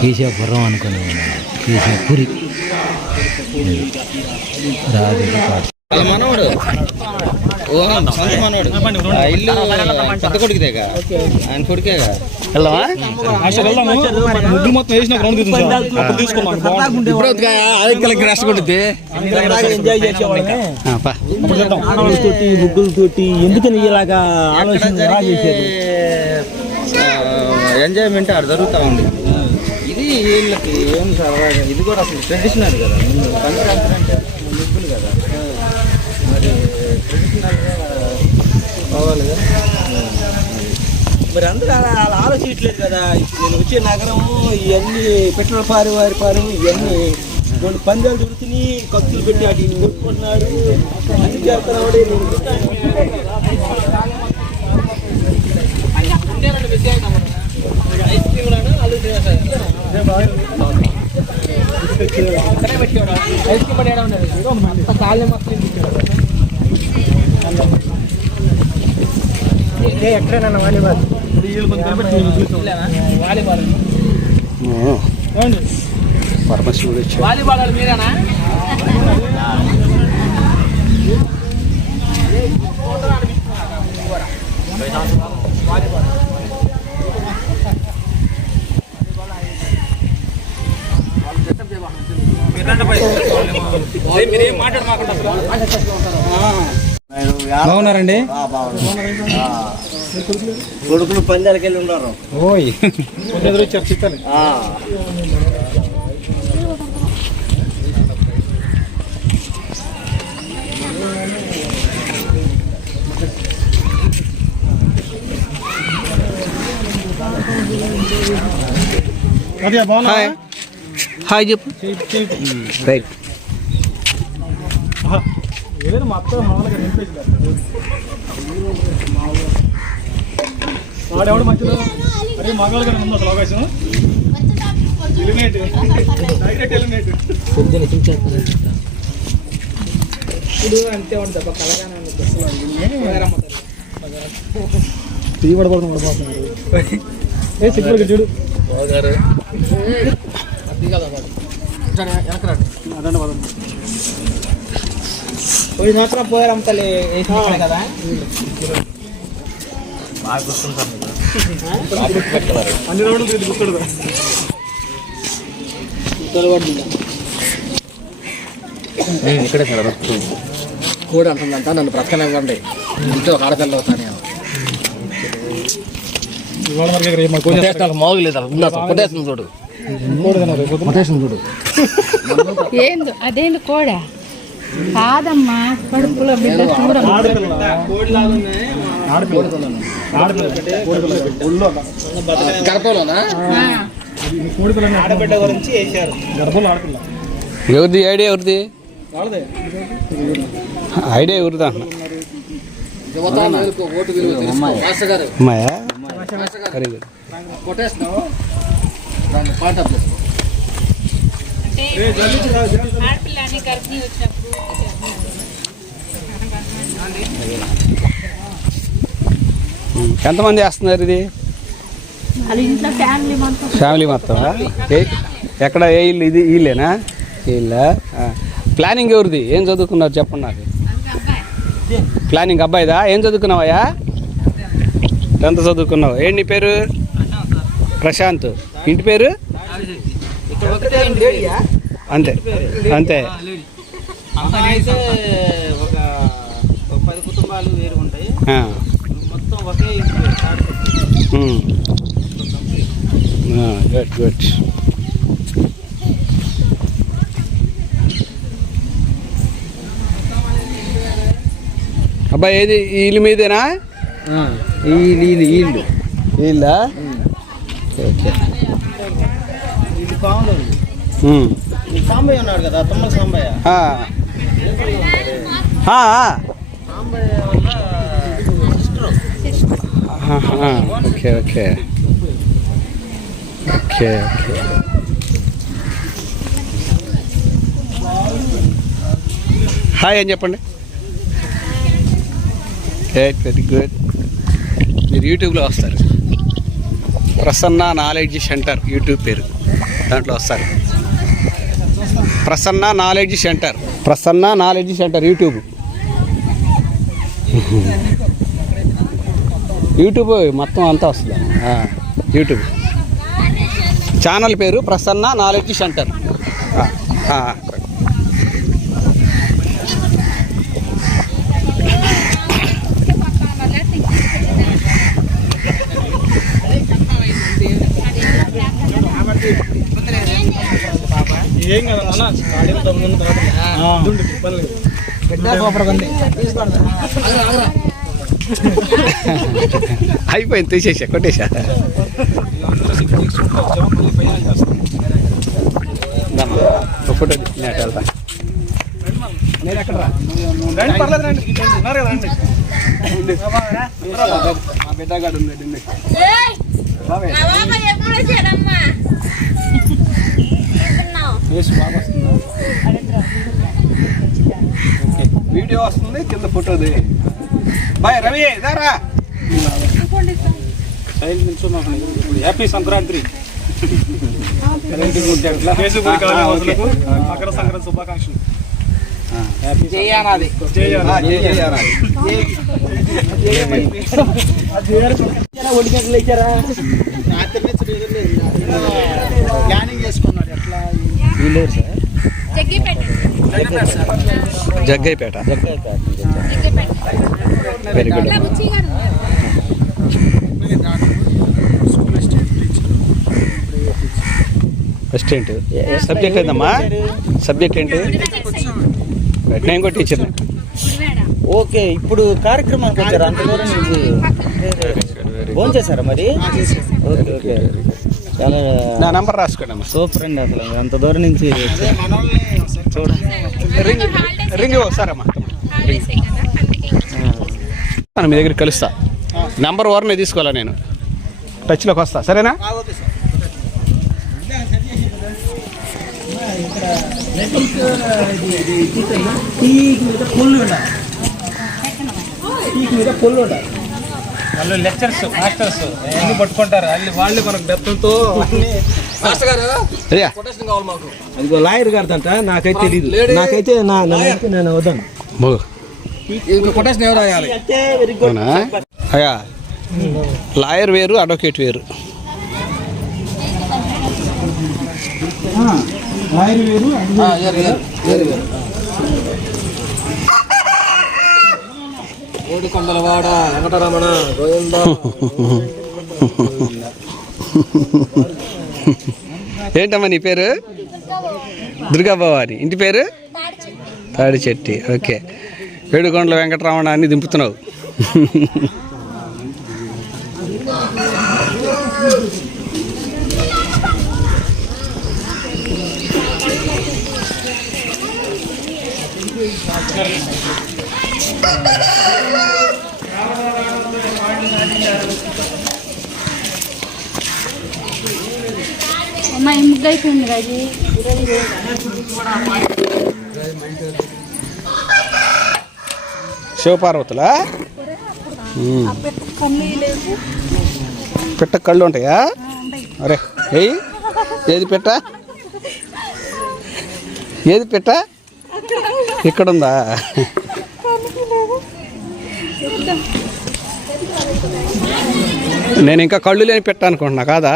కేశవపురం అనుకుని కేశవపురి రాజు మనవాడు సొంత మనవాడు ఇల్లు పెద్ద కొడుకుదేగా ఆయన కొడుకేగా మొత్తం వేసిన నష్టపడుద్ది ముగ్గులతోటి ఎందుకని ఇలాగా ఆలోచన ఎంజాయ్మెంట్ ఆడ జరుగుతూ ఉంది. ఇది వీళ్ళకి ఏం సరదాగా ఇది కూడా అసలు ట్రెడిషనల్ కదా, సంక్రాంతి అంటే ముగ్గులు కదా, మరి ట్రెడిషనల్గా పోవాలి కదా. మరి అందరూ అలా ఆలోచించట్లేదు కదా. నేను వచ్చే నగరము ఇవన్నీ పెట్రోల్ వారి పారు ఇవన్నీ కొన్ని పందాలు దొరుకుతున్నాయి, కత్తులు పెట్టి అటు ఇటు కొట్టుకుంటున్నారు. అన్ని చేస్తున్నాడు ఎక్కడైనా వాలీబాల్ పరమశివుడు వాలీబాల్ మీరేనా? బాగున్నారండి? కొడుకులు పందాలకి వెళ్ళి ఉన్నారు. ఓయ్ చెప్తాను. హాయ్ చెప్పు. రైట్ వాడెవడు మంచిదో అరే మగాళ్ళు కానీ ముందు అసలు అవకాశం ఇప్పుడు అంతే ఉంటుంది కలగానే తీయబడబడుతున్నారు. ఏ సిగ్గు చూడు పోయి సంవత్సరం పోయారు తల్లి కదా. అన్ని రోడ్లు గుర్తుడు ఇక్కడే సార్ కూడా అంటుందంట నన్ను బ్రతకనివ్వండి, ఇంట్లో ఒక ఆడపిల్ల అవుతాను. మామూలు చూడు చూడు ఏందో అదేంది కోడా కాదమ్మా, కడుపులో బిడ్డ గర్భంలోనా ఆడబిడ్డ గురించి వేసారు. గర్భంలో ఆడపిల్ల ఎవరిది ఐడియా? ఎవరిది ఐడియా? ఎవరిదా? అమ్మాయా? ఎంతమంది వేస్తున్నారు ఇది? ఫ్యామిలీ మొత్తం. ఎక్కడ ఏ ఇల్లు? ఇది ఇల్లేనా? ఇల్లా? ప్లానింగ్ ఎవరిది? ఏం చదువుకున్నారు చెప్పండి నాకు. ప్లానింగ్ అబ్బాయిదా? ఏం చదువుకున్నావయ్యా? ఎంత చదువుకున్నావు? ఏంటి నీ పేరు? ప్రశాంత్. ఇంటి పేరు? అంతే అంతే. ఒక 10 కుటుంబాలు వేరు ఉంటాయి, మొత్తం ఒకే గుడ్ గుడ్. అబ్బాయి ఏది ఈ ఇల్లు మీదేనా? ఇల్లు ఇల్లా? సాంబయ్య ఉన్నాడు కదా, Tammala Sambaiah. Okay okay okay okay. Hi అని చెప్పండి. Very good. మీరు యూట్యూబ్లో వస్తారు. ప్రసన్న నాలెడ్జ్ సెంటర్ యూట్యూబ్ పేరు, దాంట్లో వస్తారు. Prasanna knowledge centre, Prasanna knowledge centre YouTube. YouTube మొత్తం అంతా వస్తుంది. యూట్యూబ్ ఛానల్ పేరు ప్రసన్న నాలెడ్జ్ సెంటర్. ఏం కదా అయిపోయింది, తీసేసా, కొట్టేసా. ఫోటో వెళ్తా. నేను ఎక్కడ మా బిడ్డగాడు ఉంది. వీడియో వస్తుంది, కింద ఫోటోది. బాయ్ రవి, దారా హ్యాపీ సంక్రాంతి. మకర సంక్రాంతి శుభాకాంక్షలు. ఒడిగంటలు ఇచ్చారా? ప్లానింగ్ చేసుకున్నాడు ఎట్లా? Jaggayyapeta. Very good. Assistant subject ఏందమ్మా? సబ్జెక్ట్ ఏంటి? నేను కూడా టీచర్. ఓకే, ఇప్పుడు కార్యక్రమానికి వచ్చారా? అంత దూరం నుంచి ఫోన్ చేశారా మరి? ఓకే ఓకే, చాలా నా నంబర్ రాసుకోండి. సూపర్ అండి. అసలు అంత దూరం నుంచి రింగ్ వస్తారమ్మా. మీ దగ్గరికి కలుస్తా. నంబర్ 1 తీసుకోవాలా నేను? టచ్లోకి వస్తా, సరేనా? వాళ్ళు లెక్చర్స్ మాస్టర్స్ అన్ని పట్టుకుంటారు. వాళ్ళే మనకు డబ్బులతో అదిగో లాయర్ గారిదంట. నాకైతే తెలియదు. నాకైతే నేను వద్దాను. అయ్యా, లాయర్ వేరు, అడ్వకేట్ వేరు. లాయర్ వేరు, ఏడుకొండలవాడ వెంకటరమణ గోవింద. ఏంటమ్మా నీ పేరు? దుర్గా భవాని. ఇంటి పేరు? తాడిచెట్టి. ఓకే, ఏడుకొండల వెంకటరమణ అని దింపుతున్నావు. అమ్మా ఈ ముగ్గు అయిపోయింది రాజీ. శివపార్వతులా? పెట్ట కళ్ళు ఉంటాయా? అరే ఏయ్, ఏది పెట్ట? ఏది పెట్ట? ఇక్కడుందా? నేను ఇంకా కళ్ళు లేని పెట్టా అనుకుంటున్నా. కాదా,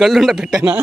కళ్ళుండ పెట్టానా?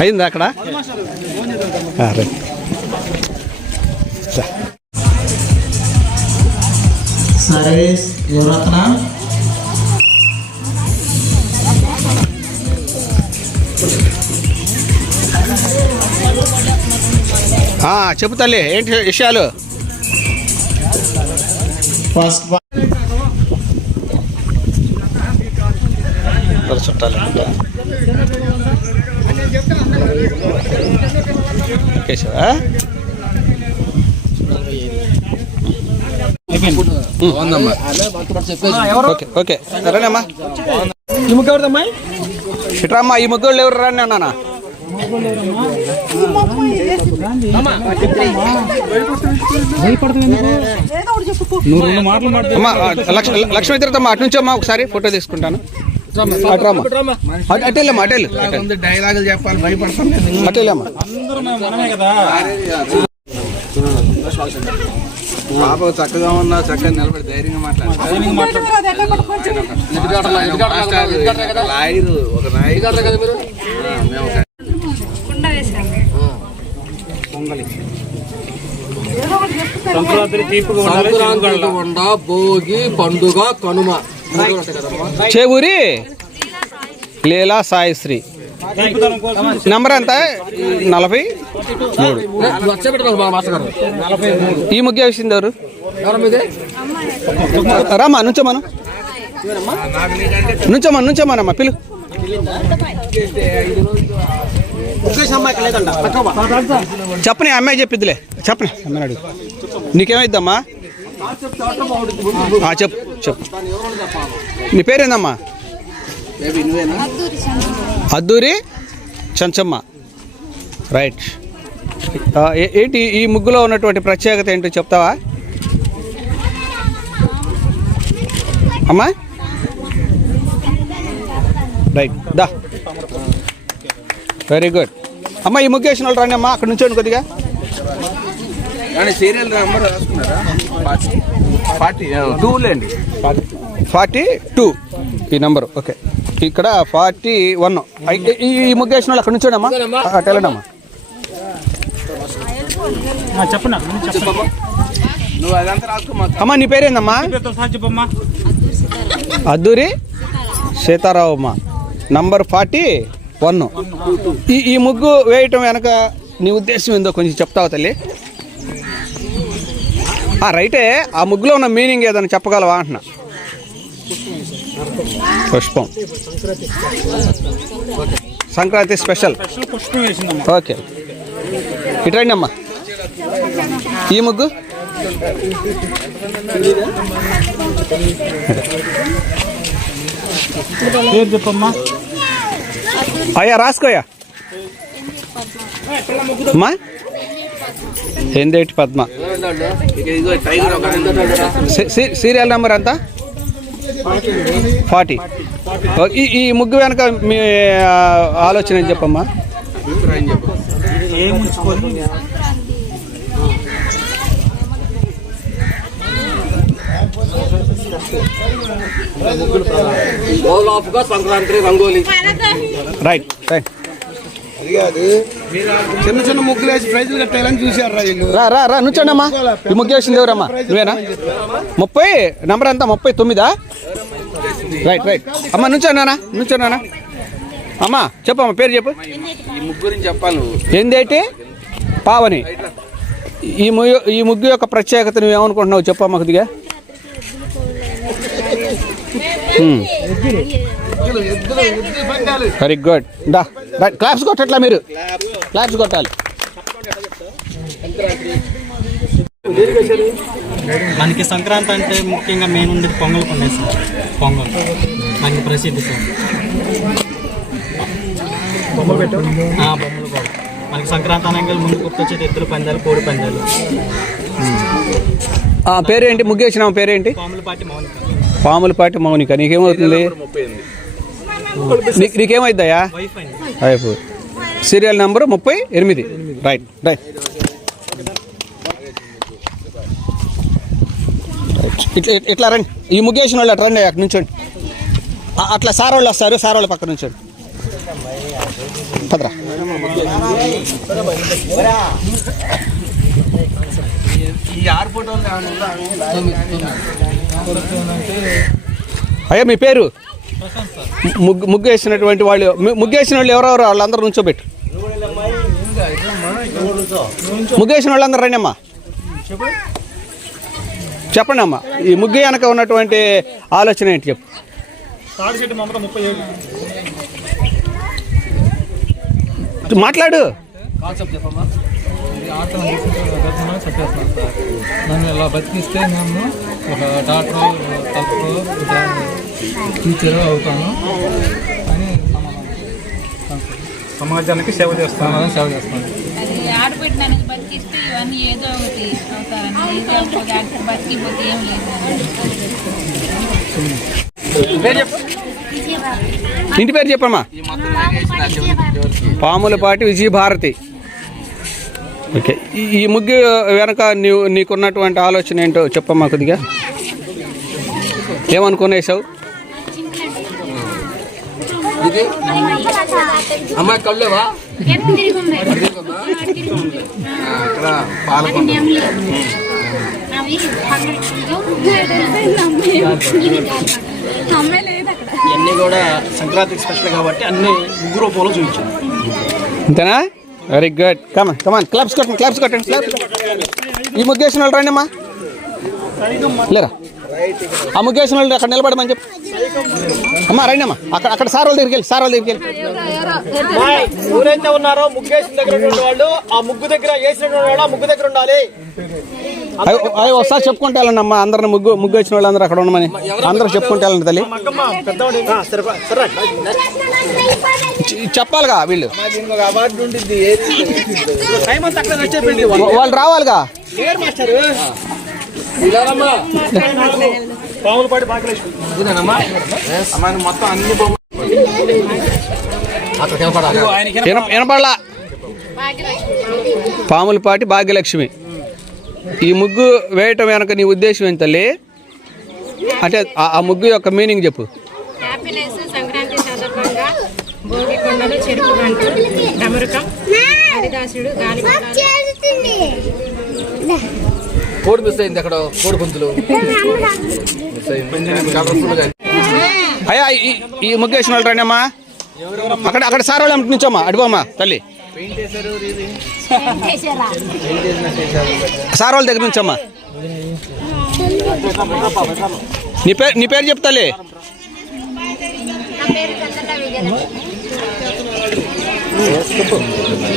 అయిందా అక్కడ? సర్వీస్ యువరత్న చెప్పు తల్లి, ఏంటి విషయాలు? ఫస్ట్ చుట్టాలి. కేశవా? ఓకే ఓకే రండమ్మా. ఈ ముక్క ఎవరిదమ్మా? ఇట్రమ్మా. ఈ ముగ్గురు ఎవరు రండి అన్నా. అమ్మా లక్ష్మీ తీర్థమ్మా అటు నుంచి అమ్మా ఒకసారి ఫోటో తీసుకుంటాను. అటెళ్ళమ్మా అటెళ్ళు. డైలాగులు చెప్పాలి, భయపడతాం. అటెళ్ళమ్మా. బాబు చక్కగా ఉన్నా, చక్కగా నిలబడి ధైర్యంగా మాట్లాడారు. ఒక నాయకుడు కదా మీరు. సంక్రాంతి కొండ, భోగి పండుగ, కనుమ. చేవూరి లీలా సాయిశ్రీ. నంబర్ ఎంత? 43. ఈ ముగ్గు వేసింది ఎవరు? రామ్మా నుంచోమను. నుంచోమనమ్మా పిలు. చెప్పని అమ్మాయి చెప్పిద్దిలే. చెప్పని అమ్మాయి అడుగు. నీకేమైద్దమ్మా? చెప్పు చెప్పు. నీ పేరేందమ్మా? అద్దూరి చంచమ్మ. రైట్. ఏంటి ఈ ముగ్గులో ఉన్నటువంటి ప్రత్యేకత ఏంటో చెప్తావా అమ్మా? రైట్ దా. వెరీ గుడ్ అమ్మ. ఈ ముగ్గు వేసిన వాళ్ళు రండి అమ్మా. అక్కడ నుంచోండి కొద్దిగా. Serial number రాసుకున్నారా? 42 లేండి. 42 ఈ నెంబరు. ఓకే. ఇక్కడ 41. ఈ ముగ్గు వేసిన వాళ్ళు అక్కడ నుంచోండి అమ్మా. అటెళ్ళండి అమ్మా. చెప్పనా? నువ్వు అదంతా రాసుకోమా. అమ్మా నీ పేరేందమ్మా? అద్దూరి సీతారావమ్మ. నంబర్ 41. ఈ ముగ్గు వేయటం వెనక నీ ఉద్దేశం ఏందో కొంచెం చెప్తావా తల్లి? రైటే. ఆ ముగ్గులో ఉన్న మీనింగ్ ఏదైనా చెప్పగలవా అంటున్నా. పుష్పం. సంక్రాంతి స్పెషల్. ఓకే. ఇటు రండి అమ్మా. ఈ ముగ్గు చెప్పమ్మా. అయ్యా రాసుకోయా అమ్మా. ఏందేటి పద్మ. సీరియల్ నెంబర్ ఎంత? 40. ఈ ముగ్గు వెనక మీ ఆలోచన ఏం చెప్పమ్మా? సంక్రాంతి రంగోలి. Right right. చిన్న చిన్న ముగ్గులు వేసి ప్రైజులు కట్టాలని చూసారు. రా నుంచండి అమ్మా. ఈ ముగ్గు వేసింది ఎవరమ్మా? నువ్వేనా? 30. నెంబర్ ఎంత? 39. రైట్ రైట్ అమ్మా. నుంచోనా అమ్మా. చెప్పమ్మా పేరు చెప్పు. ఈ ముగ్గురిని చెప్పాలి. ఏందేటి? పావని. ఈ ముగ్గు యొక్క ప్రత్యేకత నువ్వేమనుకుంటున్నావు చెప్పమ్మా కొద్దిగా. Very good. దా క్లాప్స్ కొట్టట్లా మీరు? క్లాప్స్ కొట్టాలి. మనకి సంక్రాంతి అంటే ముఖ్యంగా మెయిన్ ఉండేది పొంగల్ పండుగ సార్. పొంగల్ మనకి ప్రసిద్ధి సార్. బొమ్మలు కూడా మనకి సంక్రాంతి అనగా ముందు గుర్తొచ్చేది ఎద్దుల పందాలు, కోడి పందాలు. పేరేంటి? ముగ్గేసిన పేరేంటి? పాములపాటి మౌనిక. నీకేమవుతుంది? నీకేమైద్దయా? Wife. Serial number 38. Right right. ఇట్లా రండి. ఈ ముగ్గేసిన వాళ్ళు అట్లా రండి. అక్కడ నుంచోండి. అట్లా సార్ వాళ్ళు వస్తారు. సార్ వాళ్ళ పక్కన నుంచోండి. పదరా. అయ్యా మీ పేరు? ముగ్గు వేసినటువంటి వాళ్ళు, ముగ్గు వేసిన వాళ్ళు ఎవరెవరు? వాళ్ళందరూ నుంచోబెట్టు. ముగ్గు వేసిన వాళ్ళందరూ రండి అమ్మా. చెప్పండి అమ్మా. ఈ ముగ్గు వెనక ఉన్నటువంటి ఆలోచన ఏంటి చెప్పు. మాట్లాడు. ఈ ఆటలు గర్భంలో చెప్పేస్తున్నాను సార్. నన్ను ఇలా బతికిస్తే నేను ఒక డాక్టర్, కలెక్టర్, టీచర్ అవుతాను అని సమాజానికి సేవ చేస్తాను. అది ఆడబెట్టడానికి బతికిస్తే ఇవన్నీ ఏదో ఒకటి అవుతారని, ఏదో ఒకటి ఆడికి బతికిపోతే ఏం లేదు. ఇంటి పేరు చెప్పమ్మా. పాములపాటి విజయభారతి. ఓకే, ఈ ముగ్గు వెనక నీకున్నటువంటి ఆలోచన ఏంటో చెప్పమ్మా కొద్దిగా. ఏమనుకునేసావు? ఇది అమ్మాయి కళ్ళేవా అక్కడ పాలకొండ ఇవన్నీ కూడా సంక్రాంతికి స్పెషల్ కాబట్టి అన్ని ముగ్గు రూపంలో చూపించాను. అంతేనా? Very good. కమాన్ క్లాప్స్ కొట్టండి. ఈ ముగ్గేసిన వాళ్ళు రండి అమ్మా. లేరా ఆ ముగ్గేసిన వాళ్ళు అక్కడ నిలబడమని చెప్పు. అమ్మా రండి అమ్మా. అక్కడ సార్ వాళ్ళ దగ్గరికి వెళ్ళి. ఎవరైతే ఉన్నారో ముగ్గేసిన దగ్గర ఉన్న వాళ్ళు ఆ ముగ్గు దగ్గర వేసినటువంటి వాళ్ళు ఆ ముగ్గు దగ్గర ఉండాలి. అవి ఒకసారి చెప్పుకుంటే వెళ్ళండి అమ్మా. అందరిని ముగ్గు వచ్చిన వాళ్ళు అందరూ అక్కడ ఉండమని అందరూ చెప్పుకుంటే వెళ్ళండి తల్లి. చెప్పాలిగా వీళ్ళు, వాళ్ళు రావాలిగా. మొత్తం అన్ని వినపడలా. పాములపాటి భాగ్యలక్ష్మి. ఈ ముగ్గు వేయటం వెనక నీ ఉద్దేశం ఏంటి తల్లి? అంటే ఆ ముగ్గు యొక్క మీనింగ్ చెప్పు. హ్యాపీనెస్ సంక్రాంతి సందర్భంగా భోగి కొండలు, చెరుకు గంటు, డమరుకం, హరిదాసుడు, కోడి మిస్ అయింది. అక్కడ కోడి పుంతులు అయ్యా ఈ ముగ్గు వేసిన వాళ్ళు రండి అమ్మా. అక్కడ సార్ వాళ్ళు నుంచోమ్మా. అడిపోమ్మా తల్లి. సార్ వాళ్ళ దగ్గర నుంచమ్మా. నీ పేరు చెప్తాలే.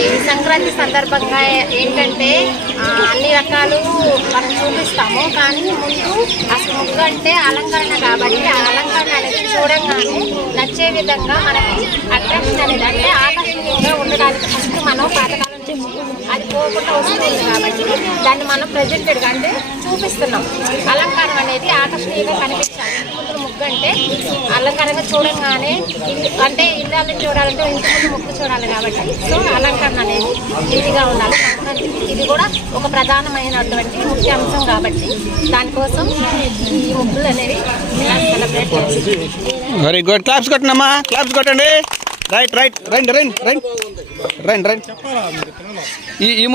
ఈ సంక్రాంతి సందర్భంగా ఏంటంటే అన్ని రకాలు మనం చూపిస్తాము, కానీ ముందు అసలు ముగ్గు అంటే అలంకరణ కాబట్టి ఆ అలంకరణ అనేది చూడంగానే నచ్చే విధంగా మనకి అట్రాక్షన్ అనేది అంటే ఆకర్షణీయంగా ఉండడానికి ఫస్ట్ మనం పాతకాలం అది పోకుండా వస్తుంది కాబట్టి దాన్ని మనం ప్రజెంటెడ్గా అంటే చూపిస్తున్నాం. అలంకారం అనేది ఆకర్షణీయంగా కనిపించాలి. ముందు ముగ్గు అంటే అలంకారంగా చూడంగానే అంటే ఇల్లు చూడాలంటే ఇంటి ముందు ముగ్గు చూడాలి కాబట్టి సో అలంకరణ అనేది ఇదిగా ఉండాలి. సంక్రాంతికి ఇది కూడా ఒక ప్రధానమైనటువంటి ముఖ్య అంశం కాబట్టి దానికోసం ఈ ముగ్గులు అనేవి సెలబ్రేట్ చేస్తాం. Very good. క్లాప్స్ కొట్టండమ్మా. క్లాప్స్ కొట్టండి. రైట్ రండి ఈ